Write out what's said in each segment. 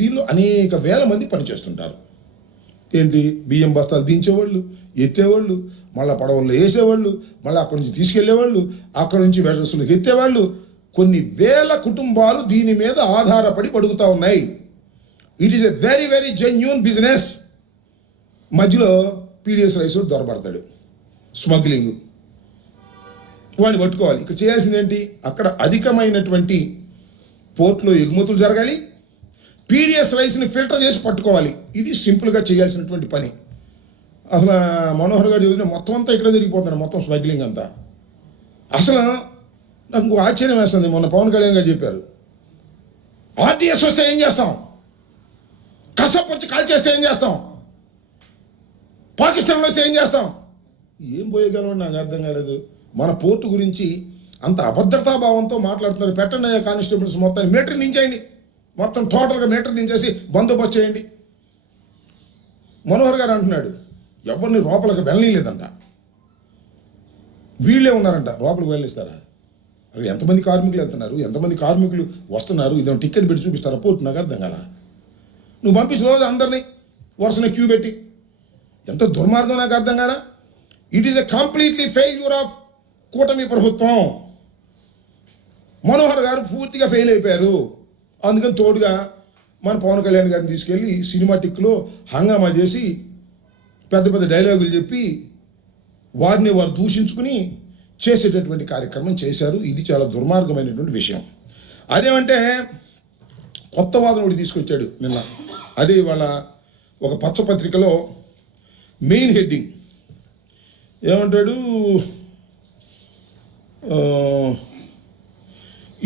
దీనిలో అనేక వేల మంది పనిచేస్తుంటారు. ఏంటి, బియ్యం బస్తాలు దించేవాళ్ళు, ఎత్తేవాళ్ళు, మళ్ళీ పడవల్లో వేసేవాళ్ళు, మళ్ళీ అక్కడి నుంచి తీసుకెళ్లేవాళ్ళు, అక్కడి నుంచి వెడసులకు ఎత్తేవాళ్ళు. కొన్ని వేల కుటుంబాలు దీని మీద ఆధారపడి బతుకుతూ ఉన్నాయి. It is a very very genuine business. మధ్యలో పీడిఎస్ రైస్ దొరబడతాడు, స్మగ్లింగ్, వాడిని పట్టుకోవాలి. ఇక్కడ చేయాల్సింది ఏంటి, అక్కడ అధికమైనటువంటి పోర్ట్లో ఎగుమతులు జరగాలి, పీడిఎస్ రైస్ని ఫిల్టర్ చేసి పట్టుకోవాలి. ఇది సింపుల్గా చేయాల్సినటువంటి పని. అసలు మనోహర్ గారు చదివిన మొత్తం అంతా ఇక్కడ జరిగిపోతున్నాడు, మొత్తం స్మగ్లింగ్ అంతా. అసలు నాకు ఇంకో ఆశ్చర్యం వేస్తుంది. మొన్న పవన్ కళ్యాణ్ గారు చెప్పారు, ఆర్టీఎస్ వస్తే ఏం చేస్తాం, కసప్ వచ్చి కాల్ చేస్తే ఏం చేస్తాం, పాకిస్తాన్లో వస్తే ఏం చేస్తాం. ఏం పోయగలవని నాకు అర్థం కాలేదు. మన పోర్టు గురించి అంత అభద్రతాభావంతో మాట్లాడుతున్నారు. పెట్టండి కానిస్టేబుల్స్ మొత్తం మీటర్ దించేయండి, మొత్తం టోటల్గా మీటర్ దించేసి బందోబస్తు చేయండి. మనోహర్ గారు అంటున్నాడు, ఎవరిని లోపలికి వెళ్ళలేదంట, వీళ్ళే ఉన్నారంట. లోపలికి వెళ్ళిస్తారా? అవి ఎంతమంది కార్మికులు వెళ్తున్నారు, ఎంతమంది కార్మికులు వస్తున్నారు, ఇదో టికెట్ పెట్టి చూపిస్తారా పోర్టు? నాకు అర్థం కదా. నువ్వు పంపించిన రోజు అందరినీ వరుసనే క్యూ పెట్టి, ఎంత దుర్మార్గం నాకు అర్థం కదా. It is a completely failure of కూటమి ప్రభుత్వం. మనోహర్ గారు పూర్తిగా ఫెయిల్ అయిపోయారు. అందుకని తోడుగా మన పవన్ కళ్యాణ్ గారిని తీసుకెళ్ళి సినిమాటిక్లో హంగామా చేసి పెద్ద పెద్ద డైలాగులు చెప్పి వారిని వారు దూషించుకుని చేసేటటువంటి కార్యక్రమం చేశారు. ఇది చాలా దుర్మార్గమైనటువంటి విషయం. అదేమంటే కొత్త వాదన ఒకటి తీసుకొచ్చాడు నిన్న. అదే ఇవాళ ఒక పచ్చపత్రికలో మెయిన్ హెడ్డింగ్ ఏమంటాడు,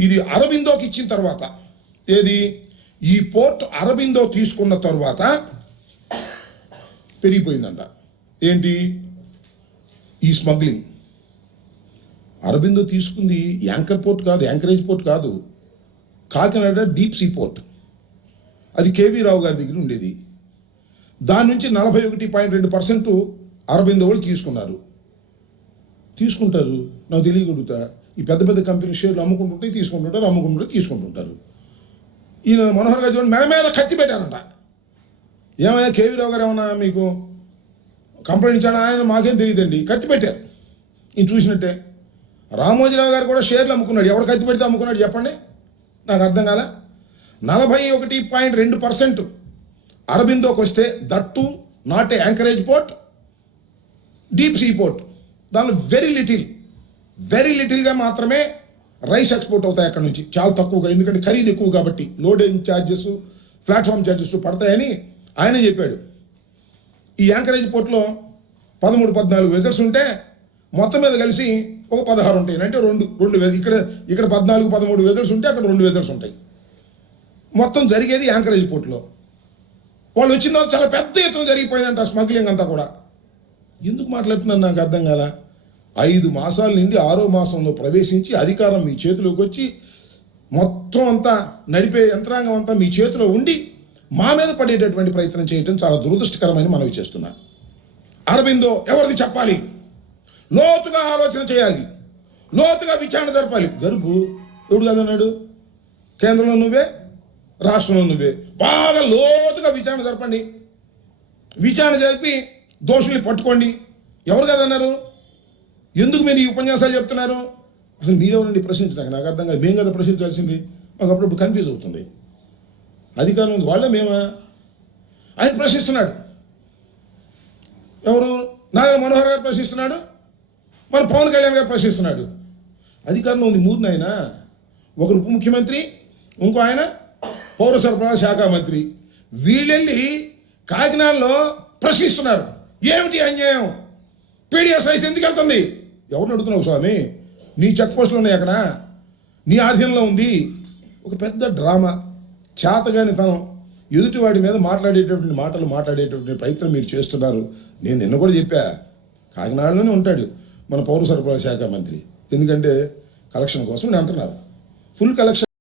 ఇది అరబిందోకి ఇచ్చిన తర్వాత, ఏది ఈ పోర్ట్ అరబిందో తీసుకున్న తర్వాత పెరిగిపోయిందంట. ఏంటి ఈ స్మగ్లింగ్? అరబిందో తీసుకుంది యాంకర్ పోర్ట్ కాదు, యాంకరేజ్ పోర్ట్ కాదు, కాకినాడ డీప్ సీ పోర్ట్. అది కేవీ రావు గారి దగ్గర ఉండేది. దాని నుంచి 41.2% అరబిందో వాళ్ళు తీసుకుంటారు. నాకు తెలియగలుగుతా. ఈ పెద్ద పెద్ద కంపెనీ షేర్లు తీసుకుంటుంటారు. ఈయన మనోహర్ గారు చూడండి, మెడ మీద కత్తి పెట్టారంట. ఏమైనా కేవీ రావు గారు ఏమన్నా మీకు కంప్లైంట్ ఇచ్చాడా? ఆయన మాకేం తెలియదండి, కత్తి పెట్టారు. ఈయన చూసినట్టే. రామోజీరావు గారు కూడా షేర్లు అమ్ముకున్నాడు. ఎవడు కత్తి పెడితే అమ్ముకున్నాడు చెప్పండి, నాకు అర్థం కాల. 41.2% అరబిందోకి వస్తే, that not a anchorage port, deep sea port. దానిలో వెరీ లిటిల్గా మాత్రమే రైస్ ఎక్స్పోర్ట్ అవుతాయి అక్కడ నుంచి, చాలా తక్కువగా. ఎందుకంటే ఖరీదు ఎక్కువ కాబట్టి లోడింగ్ ఛార్జెస్, ప్లాట్ఫామ్ ఛార్జెస్ పడతాయని ఆయనే చెప్పాడు. ఈ యాంకరేజ్ పోర్ట్లో 13-14 వెజల్స్ ఉంటే మొత్తం మీద కలిసి ఒక 16 ఉంటాయి. అంటే రెండు ఇక్కడ 14-13 వెజల్స్ ఉంటే అక్కడ 2 వెజల్స్ ఉంటాయి. మొత్తం జరిగేది యాంకరేజ్ పోర్ట్లో. వాళ్ళు వచ్చిన తర్వాత చాలా పెద్ద ఎత్తున జరిగిపోయిందంట స్మగ్లింగ్ అంతా కూడా. ఎందుకు మాట్లాడుతున్నారు నాకు అర్థం కాల. 5 మాసాల నుండి 6వ మాసంలో ప్రవేశించి అధికారం మీ చేతిలోకి వచ్చి మొత్తం అంతా నడిపే యంత్రాంగం అంతా మీ చేతిలో ఉండి మా మీద పడేటటువంటి ప్రయత్నం చేయడం చాలా దురదృష్టకరమైన మనవి చేస్తున్నా. అరబిందో ఎవరిది చెప్పాలి, లోతుగా ఆలోచన చేయాలి, లోతుగా విచారణ జరపాలి. జరుపు ఎవడు కదన్నాడు? కేంద్రంలో నువ్వే, రాష్ట్రంలో నువ్వే. బాగా లోతుగా విచారణ జరపండి. విచారణ జరిపి దోషుల్ని పట్టుకోండి. ఎవరు కదన్నారు? ఎందుకు మీరు ఈ ఉపన్యాసాలు చెప్తున్నారు? అసలు మీరెవరండి ప్రశ్నించడానికి? నాకు అర్థం కాదు. మేము కదా ప్రశ్నించాల్సింది. మాకు అప్పుడప్పుడు కన్ఫ్యూజ్ అవుతుంది. అధికారం ఉంది, వాళ్ళే మేమా? ఆయన ప్రశ్నిస్తున్నాడు. ఎవరు? నారాయణ మనోహర్ గారు ప్రశ్నిస్తున్నాడు, మన పవన్ కళ్యాణ్ గారు ప్రశ్నిస్తున్నాడు. అధికారంలో ఉంది 3 ఆయన, ఒకరు ఉప ముఖ్యమంత్రి, ఇంకో ఆయన పౌర సరఫరాల శాఖ మంత్రి. వీళ్ళెళ్ళి కాకినాడలో ప్రశ్నిస్తున్నారు. ఏమిటి అన్యాయం? పీడిఎస్ రైస్ ఎందుకు వెళ్తుంది? ఎవరిని అడుగుతున్నావు స్వామి? నీ చెక్ పోస్టులు ఉన్నాయి అక్కడ, నీ ఆధీనంలో ఉంది. ఒక పెద్ద డ్రామా, చేతగాని తనం, ఎదుటివాడి మీద మాట్లాడేటటువంటి ప్రయత్నం మీరు చేస్తున్నారు. నేను నిన్న కూడా చెప్పా, కాకినాడలోనే ఉంటాడు మన పౌర సరఫరాల శాఖ మంత్రి. ఎందుకంటే కలెక్షన్ కోసం నేను అంటున్నారు. Full collection